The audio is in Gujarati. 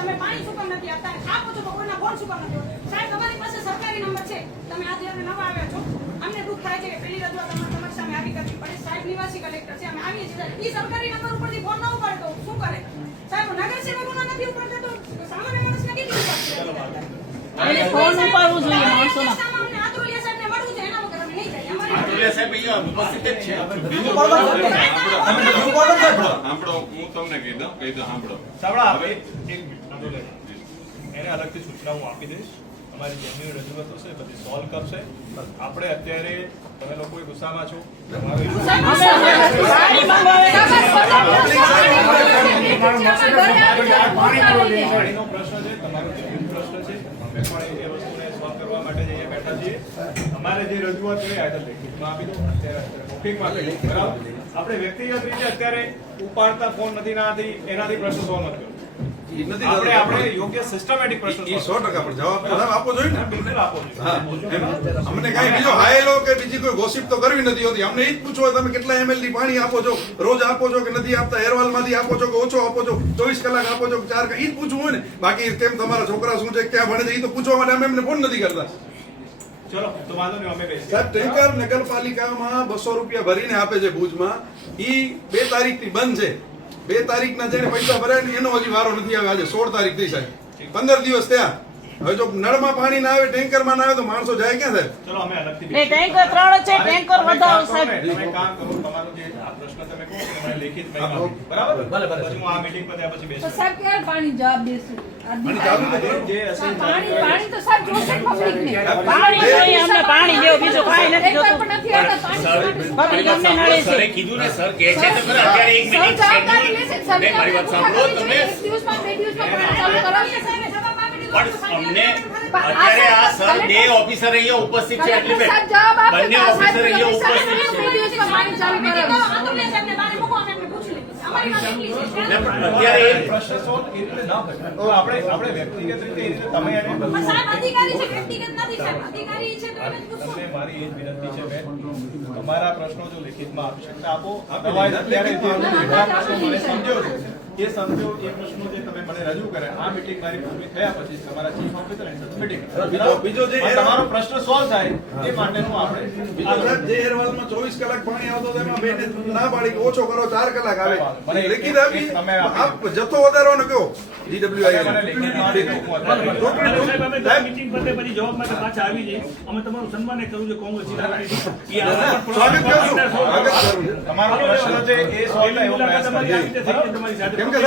તમે પાણી શું કામ નથી આપતા? આપો છો તો કોઈના ફોન શું કામ નથી? સાહેબ તમારી પાસે સરકારી નંબર છે, તમે આજે નવા આવ્યા છો, અમને દુઃખ થાય છે કે પેલી રજૂઆત તમારી સામે આવી કરવી પડે. સાહેબ નિવાસી કલેક્ટર છે, અમે આવીએ છીએ. એ સરકારી નંબર ઉપરથી ફોન ન ઉપાડે તો શું કરે? સાહેબ નગરસેવકોના નથી ઉપાડતા તો સામાન્ય માણસને કેવી રીતે ઉપાડશે? ફોન ઉપાડવું જોઈએ માણસોના. આતુલિયા સાહેબને મળવું છે, એના વગર અમે નહીં જઈએ. આતુલિયા સાહેબ અહીંયા ઉપસ્થિત જ છે. સાંભળો, હું તમને કહી દઉં સાંભળો. એને અલગથી સૂચના હું આપી દઈશ. અમારી જેમની રજૂઆતો છે બધી સોલ્વ કરશે. આપણે અત્યારે તમે લોકો ગુસ્સામાં છો, પાણીનો પ્રશ્ન છે, તમારો જમીન પ્રશ્ન છે. અમે પણ એ વસ્તુને સોલ્વ કરવા માટે અહીંયા બેઠા છીએ. અમારે જે રજૂઆત છે આજે લેખિતમાં આપી દો, અત્યારે મૌખિકમાં આપી દો. બરાબર, આપણે વ્યક્તિગત રીતે અત્યારે ઉપાડતા ફોન નથી નાથી એનાથી પ્રશ્ન સોલ્વ નથી કરવો. આપણે યોગ્ય સિસ્ટમેટિક પ્રશ્ન 100% પણ જવાબ આપવો જોઈએ ને. બિલકુલ આપો જોઈએ. અમને કઈ બીજો હાયેલો કે બીજી કોઈ ગોસિપ તો કરવી નથી હોતી. અમને એ જ પૂછો તમે કેટલા ml ની પાણી આપો છો, રોજ આપો છો કે નથી આપતા, હેરવાલ માંથી આપો છો કે ઓછો આપો છો, 24 કલાક આપો છો કે 4 કલાક, એ જ પૂછવું હોય ને. બાકી કેમ તમારા છોકરા શું છે, ક્યાં ભણે છે, એ તો પૂછવા માટે અમે એમને ફોન નથી કરતા. ચલો તો વાંધો નહીં, અમે બેસીએ. સાહેબ ટેન્કર નગરપાલિકામાં 200 રૂપિયા ભરીને આપે છે ભુજમાં, ઈ 2 તારીખથી બંધ છે. 2 તારીખના જેને પૈસા ભરાય ને એનો હજી વારો નથી આવે. આજે 16 તારીખ થઈ સાહેબ, 15 દિવસ થયા. હવે જો નળમાં પાણી ના આવે, ટેન્કરમાં ના આવે તો માણસો જાય ક્યાં સાહેબ? ચલો અમે અલગથી ટેન્કર 3 છે, ટેન્કર વધારો સાહેબ. તમે કામ કરો, તમારો જે આ પ્રશ્ન તમે કહો કે મને લેખિતમાં આપો. બરાબર, પછી હું આ મીટિંગ પત્યા પછી તો બેસીશ. સાહેબ ક્યારે પાણી જવાબ દેશું? જે અસલ પાણી તો સાહેબ જોશે પબ્લિકને. પાણી જોઈએ અમને, પાણી જેવું બીજું કાંઈ નથી એક જોતું. પણ નથી આવતા પાણી. પબ્લિક અમને નડે છે. સરે કીધું ને, સર કહે છે તો ખરા અત્યારે 1 મિનિટ જવાબદારી લેશે જ. શેડ્યુલ. મારી વાત સાંભળો તમે. એક દિવસમાં 2 દિવસમાં પાણી ચાલુ કરાવીએ સાહેબ. પણ અમને અત્યારે આ સર 2 ઓફિસર અહીંયા ઉપસ્થિત છે એટલે સાહેબ જવાબ આપે બંને તો ઓફિસર અહીંયા ઉપસ્થિત છે. 2 દિવસમાં પાણી ચાલુ કરાવીએ. આતુલિયા સાહેબને બહાર મૂકો, અમે એમને પૂછી લઈએ. અમારી વાત એટલી છે. અત્યારે એ પ્રશ્ન સોલ્વ એ રીતે ન થાય. તો આપણે વ્યક્તિગત રીતે એ રીતે તમે એને પણ સાહેબ અધિકારી છે, વ્યક્તિગત નથી સાહેબ. અધિકારી છે તો એને જ પૂછો. તમને મારી એ જ વિનંતી છે બેન, તમારા પ્રશ્નો જો લેખિતમાં આપી શકતા આપો. અદરવાઇઝ અત્યારે જે બધા પ્રશ્નો મને સમજો છો એ સમજો, એ પ્રશ્નો જે તમે મને રજૂ કરે આ મીટિંગ મારી પૂરી થયા પછી તમારા ચીફ ઓફિસર એન્ડ મીટિંગ બીજો જે તમારો પ્રશ્ન સોલ્વ થાય એ માટેનું આપણે જે હેરવાલમાં 24 કલાક પાણી આવતો હતો એમાં બેને ના પાડી કે ઓછો કરો, 4 કલાક આવે. મને લેખિત આપી, તમે આપી આપ જથ્થો વધારવાનો કહો. GWI મને લેખિતમાં આપી દો. સાહેબ અમે મીટિંગ પતે પછી જવાબ માટે પાછા આવી જઈએ. અમે તમારું સન્માન કર્યું છે કોંગ્રેસ સ્વાગત કરશું. તમારો પ્રશ્ન છે એ સોલ્વ થાય એવો પ્રયાસ કરીએ. તમારી સાથે કેમ કે